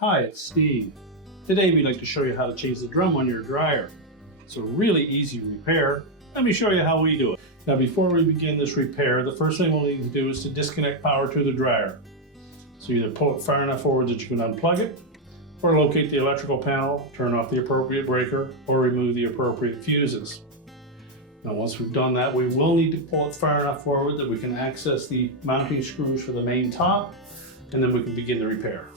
Hi, it's Steve. Today we'd like to show you how to change the drum on your dryer. It's a really easy repair. Let me show you how we do it. Now before we begin this repair, the first thing we'll need to do is to disconnect power to the dryer. So either pull it far enough forward that you can unplug it, or locate the electrical panel, turn off the appropriate breaker, or remove the appropriate fuses. Now once we've done that, we will need to pull it far enough forward that we can access the mounting screws for the main top, and then we can begin the repair.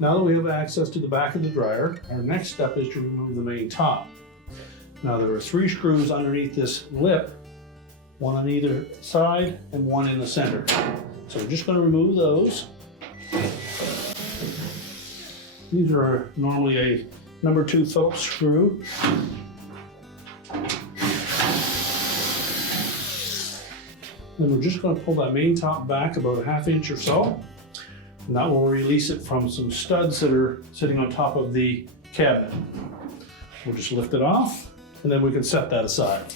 Now that we have access to the back of the dryer, our next step is to remove the main top. Now there are 3 screws underneath this lip, one on either side and one in the center. So we're just going to remove those. These are normally a number 2 Phillips screw. Then we're just going to pull that main top back about a ½ inch or so. And that will release it from some studs that are sitting on top of the cabinet. We'll just lift it off, and then we can set that aside.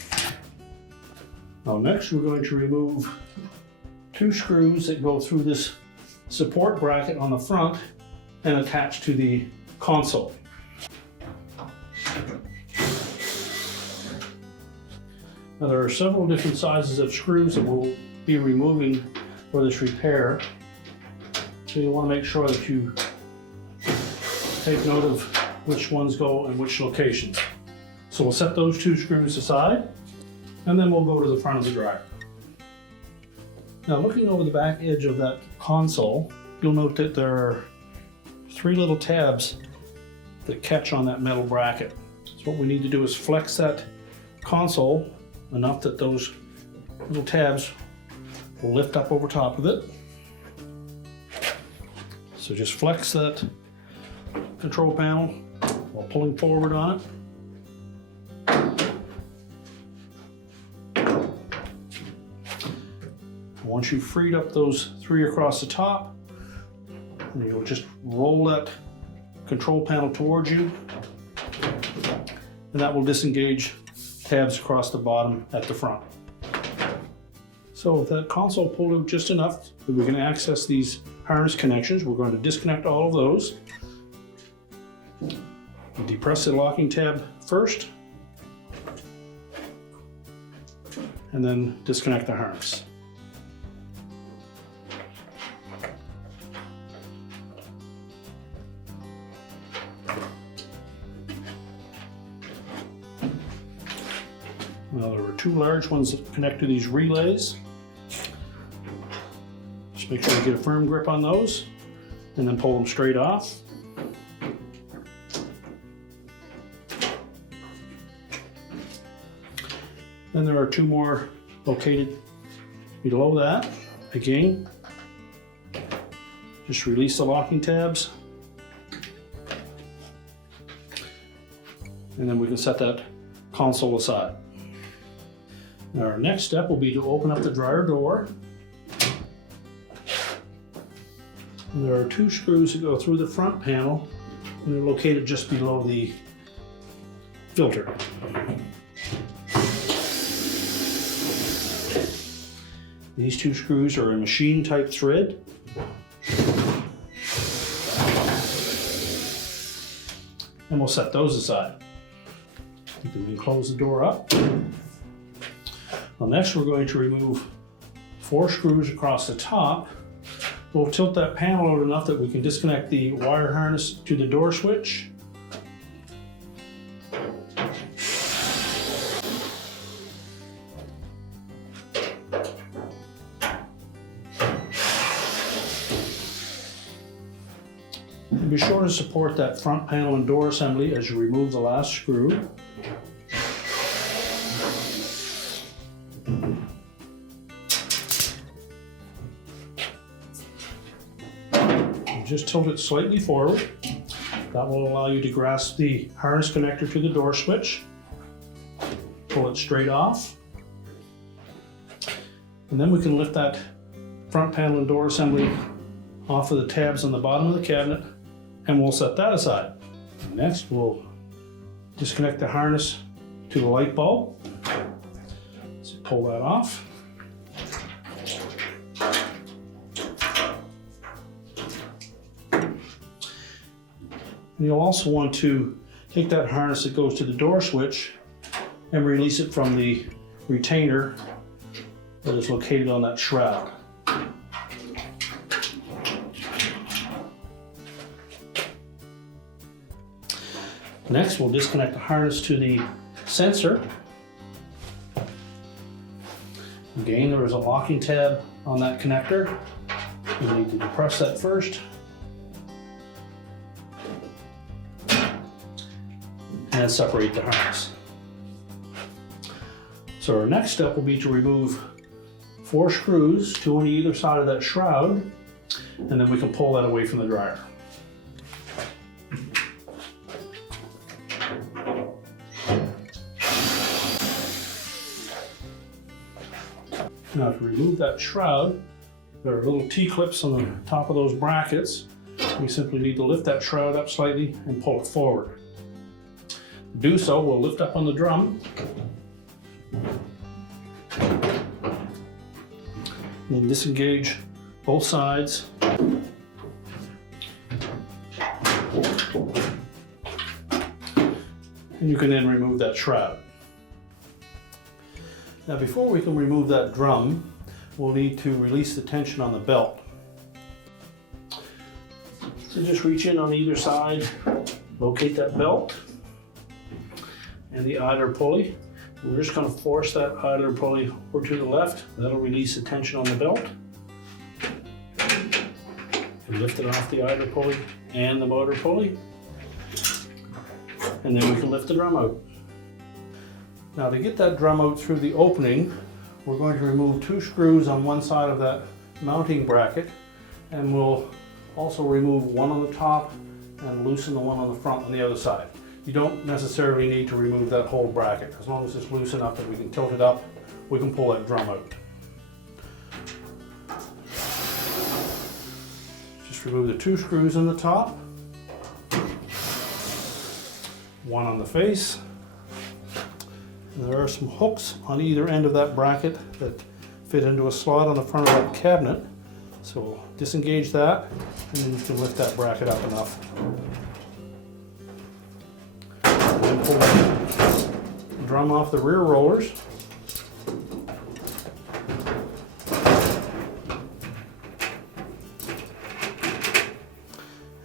Now next we're going to remove 2 screws that go through this support bracket on the front and attach to the console. Now there are several different sizes of screws that we'll be removing for this repair. So you want to make sure that you take note of which ones go in which locations. So we'll set those 2 screws aside, and then we'll go to the front of the dryer. Now looking over the back edge of that console, you'll note that there are 3 little tabs that catch on that metal bracket. So what we need to do is flex that console enough that those little tabs will lift up over top of it. So just flex that control panel while pulling forward on it. Once you've freed up those 3 across the top, you'll just roll that control panel towards you, and that will disengage tabs across the bottom at the front. So with that console pulled out just enough that we can access these harness connections, we're going to disconnect all of those. Depress the locking tab first, and then disconnect the harness. Now there are 2 large ones that connect to these relays. Just make sure you get a firm grip on those, and then pull them straight off. Then there are 2 more located below that. Again, just release the locking tabs, and then we can set that console aside. Now our next step will be to open up the dryer door. And there are 2 screws that go through the front panel, and they're located just below the filter. These 2 screws are a machine type thread. And we'll set those aside. You can close the door up. Well, next we're going to remove 4 screws across the top. We'll tilt that panel out enough that we can disconnect the wire harness to the door switch. And be sure to support that front panel and door assembly as you remove the last screw. Just tilt it slightly forward. That will allow you to grasp the harness connector to the door switch. Pull it straight off. And then we can lift that front panel and door assembly off of the tabs on the bottom of the cabinet, and we'll set that aside. Next, we'll disconnect the harness to the light bulb. So pull that off. And you'll also want to take that harness that goes to the door switch and release it from the retainer that is located on that shroud. Next, we'll disconnect the harness to the sensor. Again, there is a locking tab on that connector. You need to depress that first. And separate the harness. So our next step will be to remove 4 screws, 2 on either side of that shroud, and then we can pull that away from the dryer. Now to remove that shroud, there are little T-clips on the top of those brackets. We simply need to lift that shroud up slightly and pull it forward. To do so, we'll lift up on the drum and disengage both sides. And you can then remove that shroud. Now before we can remove that drum, we'll need to release the tension on the belt. So just reach in on either side, locate that belt and the idler pulley. We're just going to force that idler pulley over to the left. That'll release the tension on the belt. And lift it off the idler pulley and the motor pulley. And then we can lift the drum out. Now to get that drum out through the opening, we're going to remove 2 screws on one side of that mounting bracket, and we'll also remove one on the top and loosen the one on the front on the other side. You don't necessarily need to remove that whole bracket. As long as it's loose enough that we can tilt it up, we can pull that drum out. Just remove the 2 screws on the top, one on the face. And there are some hooks on either end of that bracket that fit into a slot on the front of that cabinet. So we'll disengage that, and then you can lift that bracket up enough. And then pull the drum off the rear rollers.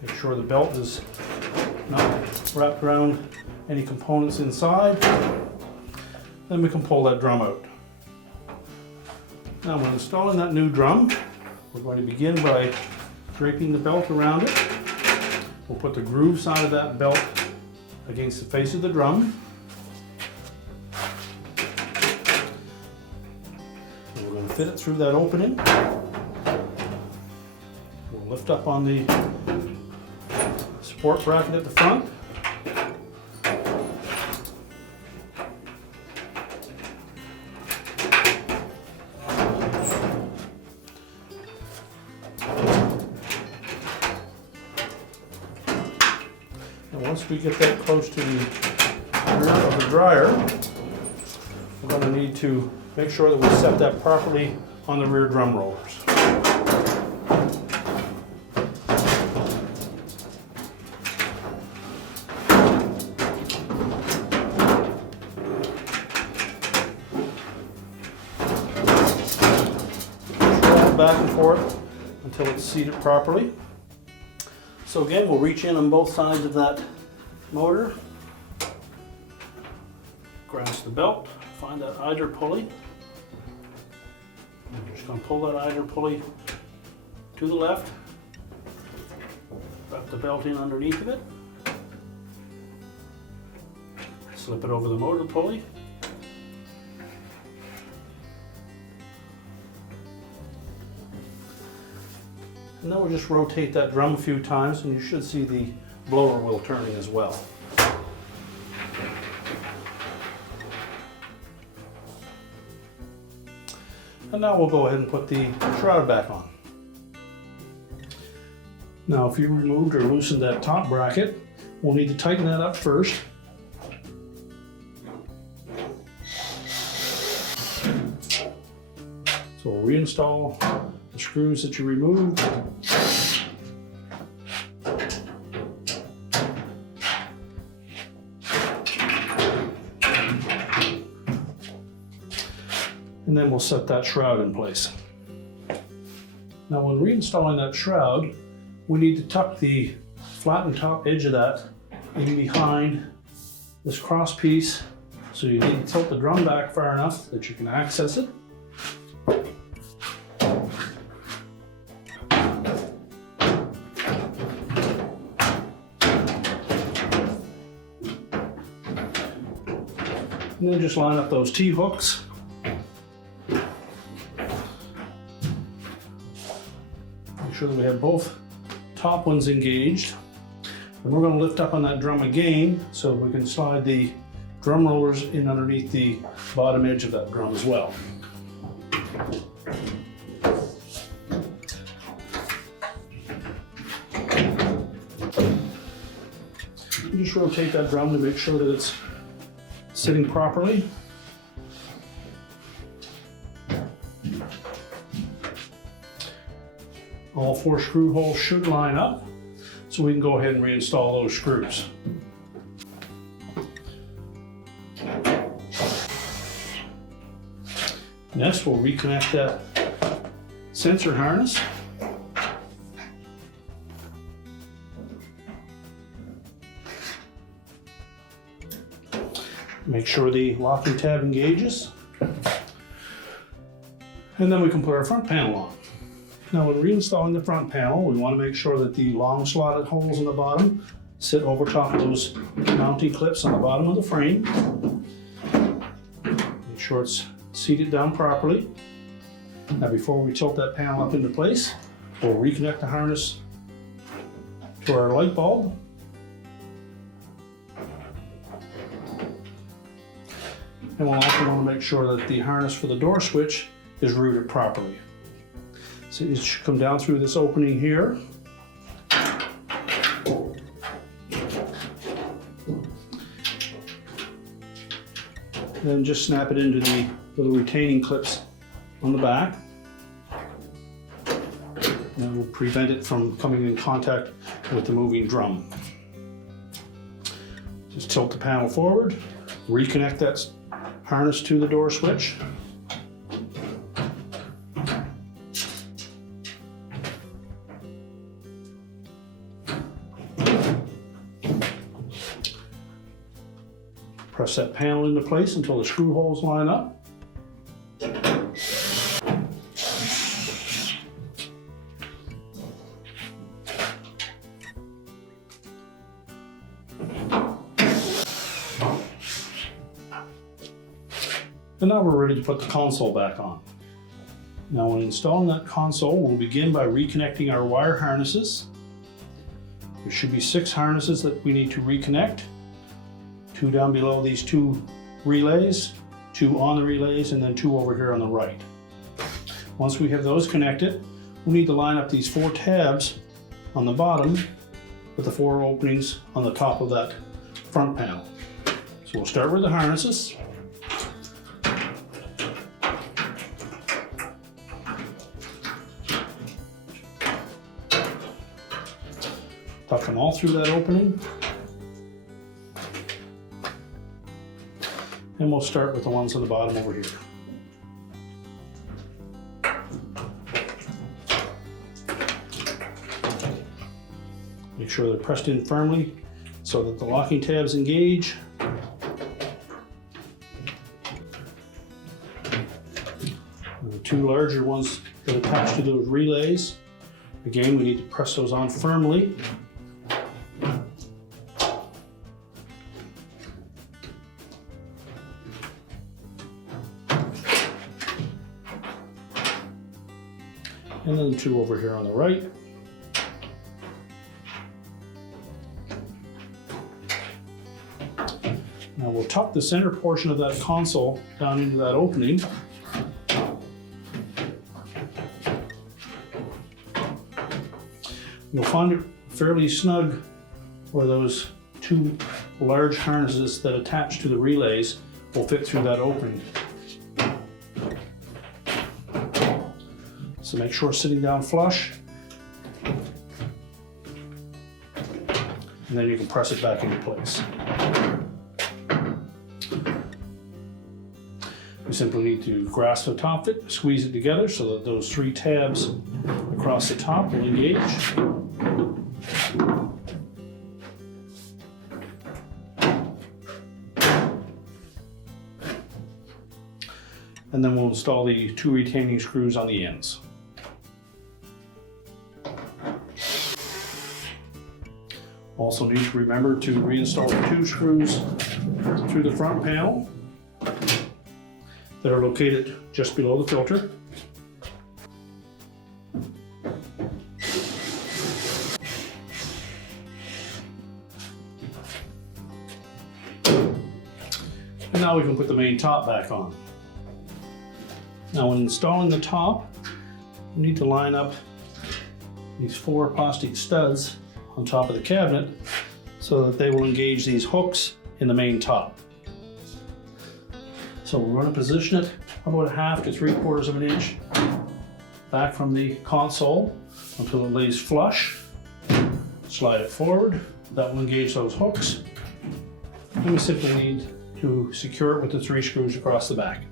Make sure the belt is not wrapped around any components inside. Then we can pull that drum out. Now when installing that new drum, we're going to begin by draping the belt around it. We'll put the groove side of that belt against the face of the drum. And we're going to fit it through that opening. We'll lift up on the support bracket at the front. And once we get that close to the rear of the dryer, we're going to need to make sure that we set that properly on the rear drum rollers. Back and forth until it's seated properly. So again, we'll reach in on both sides of that motor, grasp the belt, find that idler pulley. We're just going to pull that idler pulley to the left, wrap the belt in underneath of it, slip it over the motor pulley. And then we'll just rotate that drum a few times, and you should see the blower wheel turning as well. And now we'll go ahead and put the shroud back on. Now if you removed or loosened that top bracket, we'll need to tighten that up first. So we'll reinstall the screws that you removed. And then we'll set that shroud in place. Now when reinstalling that shroud, we need to tuck the flattened top edge of that in behind this cross piece. So you need to tilt the drum back far enough that you can access it. And then just line up those T-hooks. Make sure that we have both top ones engaged. And we're going to lift up on that drum again so we can slide the drum rollers in underneath the bottom edge of that drum as well. You just rotate that drum to make sure that it's sitting properly. All 4 screw holes should line up, so we can go ahead and reinstall those screws. Next, we'll reconnect that sensor harness. Make sure the locking tab engages. And then we can put our front panel on. Now when reinstalling the front panel, we want to make sure that the long slotted holes in the bottom sit over top of those mounting clips on the bottom of the frame. Make sure it's seated down properly. Now before we tilt that panel up into place, we'll reconnect the harness to our light bulb. And we'll also want to make sure that the harness for the door switch is routed properly. So it should come down through this opening here. Then just snap it into the little retaining clips on the back. And that will prevent it from coming in contact with the moving drum. Just tilt the panel forward, reconnect that harness to the door switch. Press that panel into place until the screw holes line up. And now we're ready to put the console back on. Now when installing that console, we'll begin by reconnecting our wire harnesses. There should be 6 harnesses that we need to reconnect. 2 down below these 2 relays, 2 on the relays, and then 2 over here on the right. Once we have those connected, we need to line up these 4 tabs on the bottom with the 4 openings on the top of that front panel. So we'll start with the harnesses. Tuck them all through that opening. And we'll start with the ones on the bottom over here. Make sure they're pressed in firmly so that the locking tabs engage. And the 2 larger ones that attach to those relays, again, we need to press those on firmly. And then 2 over here on the right. Now we'll tuck the center portion of that console down into that opening. You'll find it fairly snug where those 2 large harnesses that attach to the relays will fit through that opening. So make sure it's sitting down flush. And then you can press it back into place. You simply need to grasp the top of it, squeeze it together so that those 3 tabs across the top will engage. And then we'll install the 2 retaining screws on the ends. Also need to remember to reinstall the 2 screws through the front panel that are located just below the filter. And now we can put the main top back on. Now when installing the top, you need to line up these 4 plastic studs on top of the cabinet so that they will engage these hooks in the main top. So we're going to position it about 1/2 to 3/4 of an inch back from the console until it lays flush. Slide it forward, that will engage those hooks. And we simply need to secure it with the 3 screws across the back.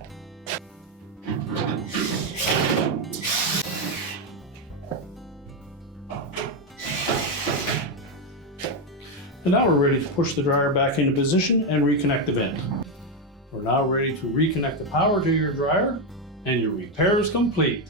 And now we're ready to push the dryer back into position and reconnect the vent. We're now ready to reconnect the power to your dryer, and your repair is complete.